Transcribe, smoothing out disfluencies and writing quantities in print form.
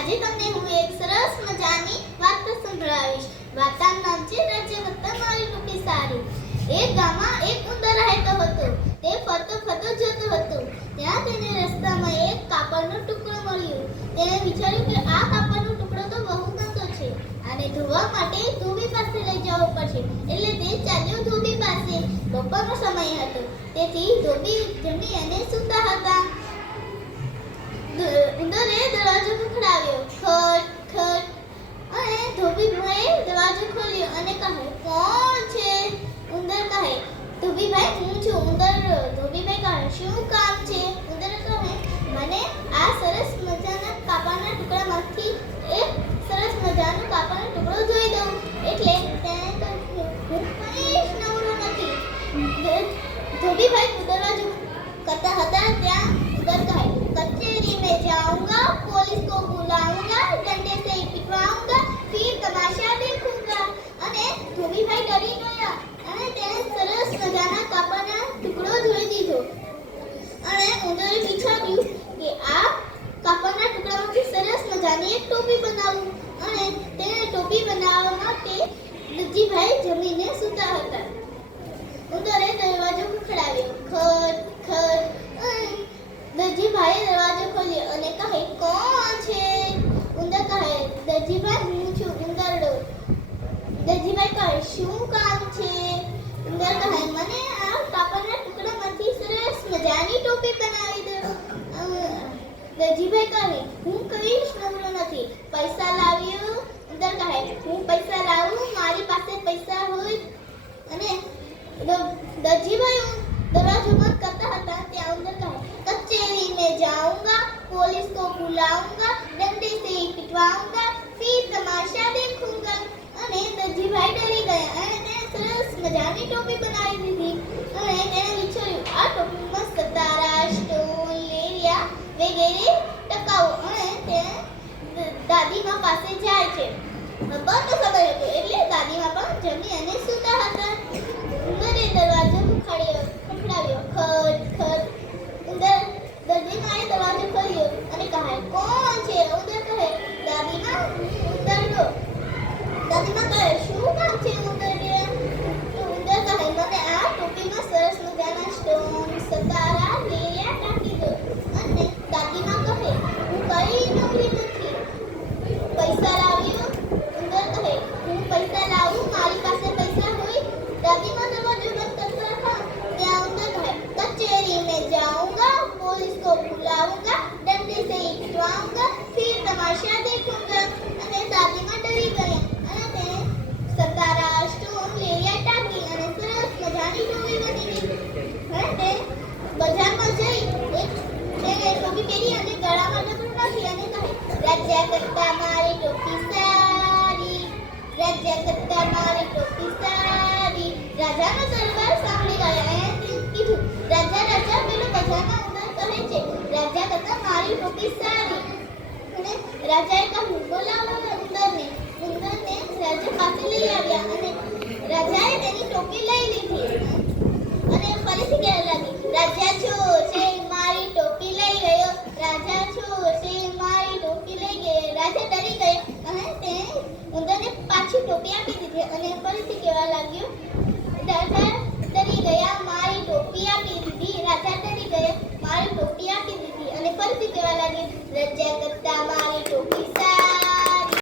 આજે તમને હું એક સરસ મજાની વાર્તા સંભળાવીશ. વાર્તાનું નામ છે રાજ્ય કરતા મારી ટોપી સારી. એક ગામમાં એક ઉંદર રહેતો હતો. તે ફરતો ફરતો જતો હતો. ત્યાં તેને રસ્તામાં એક કાપડનો ટુકડો મળ્યો. તેણે વિચાર્યું કે આ કાપડનો ટુકડો તો બહુ ગંદો છે, આને ધોવા માટે ધોબી પાસે લઈ જવો પડશે. એટલે તે ચાલ્યો ધોબી પાસે. બપોરનો સમય હતો, તેથી ધોબી જમી અને સૂતા હતા. ઉંદરે દરવાજો ખખડાવ્યો, ખટ ખટ, અને ધોબીભાઈએ દરવાજો ખોલ્યો અને કહે, કોણ છે? ઉંદર કહે, ધોબીભાઈ હું છું. ધોબીભાઈ કહે, શું કામ છે? ઉંદર કહે, મને આ સરસ મજાના કાપડના ટુકડામાંથી એક સરસ મજાનો કાપડનો ટુકડો ધોઈ દઉં. એટલે તેણે કહ્યું, હું કંઈ જ નવરો નથી. ધોબીભાઈ દરવાજો કરતા હતા ત્યાં उधर का है, कचेरी में जाऊंगा, पुलिस को बुलाऊंगा, डंडे से पिटवाऊंगा, फिर तमाशा देखूंगा. અને ધોબીભાઈ ડરી ગયા અને તેને સરસ મજાના કાપડના ટુકડો ધોઈ દીધો. અને ઉંદરે વિચાર્યું કે આ કાપડના ટુકડામાંથી સરસ મજાની એક ટોપી બનાવું. અને તેને ટોપી બનાવવા માટે દરજીભાઈ જમીને સૂતા હતા. ઉંદરે દરવાજો ખખડાવ્યો, ખટ ખટ. દરજીભાઈએ દરવાજો ખોલ્યો અને કહે, કોણ છે? ઉંદર કહે, દરજીભાઈ હું છું, ઉંદરડો. દરજીભાઈ કહે, શું કામ છે? ઉંદર કહે, મને આ કાપડના ટુકડામાંથી સરસ મજાની ટોપી બનાવી દો. દરજીભાઈ કહે, હું કંઈ જ નવરો નથી. પૈસા લાવ્યો? ઉંદર કહે, હું પૈસા લાવું, મારી પાસે પૈસા હોય. અને દરજીભાઈ दरवाजा बंद करता था ત્યાં ઉંદર કહે, कचेरी में जाऊंगा, पुलिस को बुलाऊंगा, डंडे से पिटवाऊंगा, फिर तमाशा देखूंगा. અને દરજીભાઈ ડરી ગયા અને તેને સરસ મજાની ટોપી બનાવી દીધી. અને તેણે વિચાર્યું, આ ટોપીમાં સતારા, સ્ટોન, લેરિયા વગેરે ટકાવું. અને તે દાદીમા પાસે જાય છે. બપોરનો સમય હતો એટલે દાદીમા પણ જમી અને સૂતા હતા. ઉંદરે દરવાજો ખખડાવ્યો, ખટ ખટ. દરજીમાએ દરવાજો ખોલ્યો અને કહે, કોણ છે? ઉંદર કહે, દાદીમા હું ઉંદરડો. દાદીમા કહે, શું કામ છે? ઉંદર કહે, મને આ ટોપીમાં સરસ મજાના સ્ટોન, સતારા, લેરિયા ટાંકી દો. અને દાદીમા કહે, હું કઈ નવરી નથી. પૈસા લાવ્યો? ઉંદર કહે, હું પૈસા લાવું, મારી પાસે પૈસા હોય. દાદીમા દરવાજો બંધ કરતા હતા ત્યાં ઉંદર કહે, कचेरी में जाऊंगा, पुलिस को बुलाऊंगा, डंडे से पिटवाऊंगा, फिर तमाशा देखूंगा. અને દાદીમા ડરી ગયા અને તેને સતારા, સ્ટોન, લેરિયા ટાંકી અને સરસ મજાની ટોપી બની દીધી. અને બજારમાં જઈ તેને ટોપી પહેરી અને ગળામાં ડગલું નાખી અને કહે, રાજ્ય કરતા મારી ટોપી સારી, રાજ્ય કરતા મારી ટોપી સારી. રાજાનો દરબાર સાંભળી ગયા અને કીધું, રાજા રાજા, પેલો બજારમાં ઉંદર કહે છે, રાજા કરતા મારી ટોપી સારી. અને રાજાએ કહ્યું, બોલાવો ઉંદરને. ઉંદરને રાજા પાસે લઈ આવ્યા અને રાજાએ તેની ટોપી લઈ લીધી. અને ફરીથી કહેવા લાગી, રાજા છો છે મારી ટોપી લઈ ગયો, રાજા છો છે મારી ટોપી લઈ ગયો. રાજા ડરી ગયા અને તેને ઉંદરને પાછી ટોપી આપી દીધી. અને ફરીથી કહેવા લાગ્યો, રાજા ડરી ગયા, મારી ટોપી આપી દીધી. રાજા ડરી ગયા, મારી ટોપી આપી દીધી. અને ફરીથી કહેવા લાગી,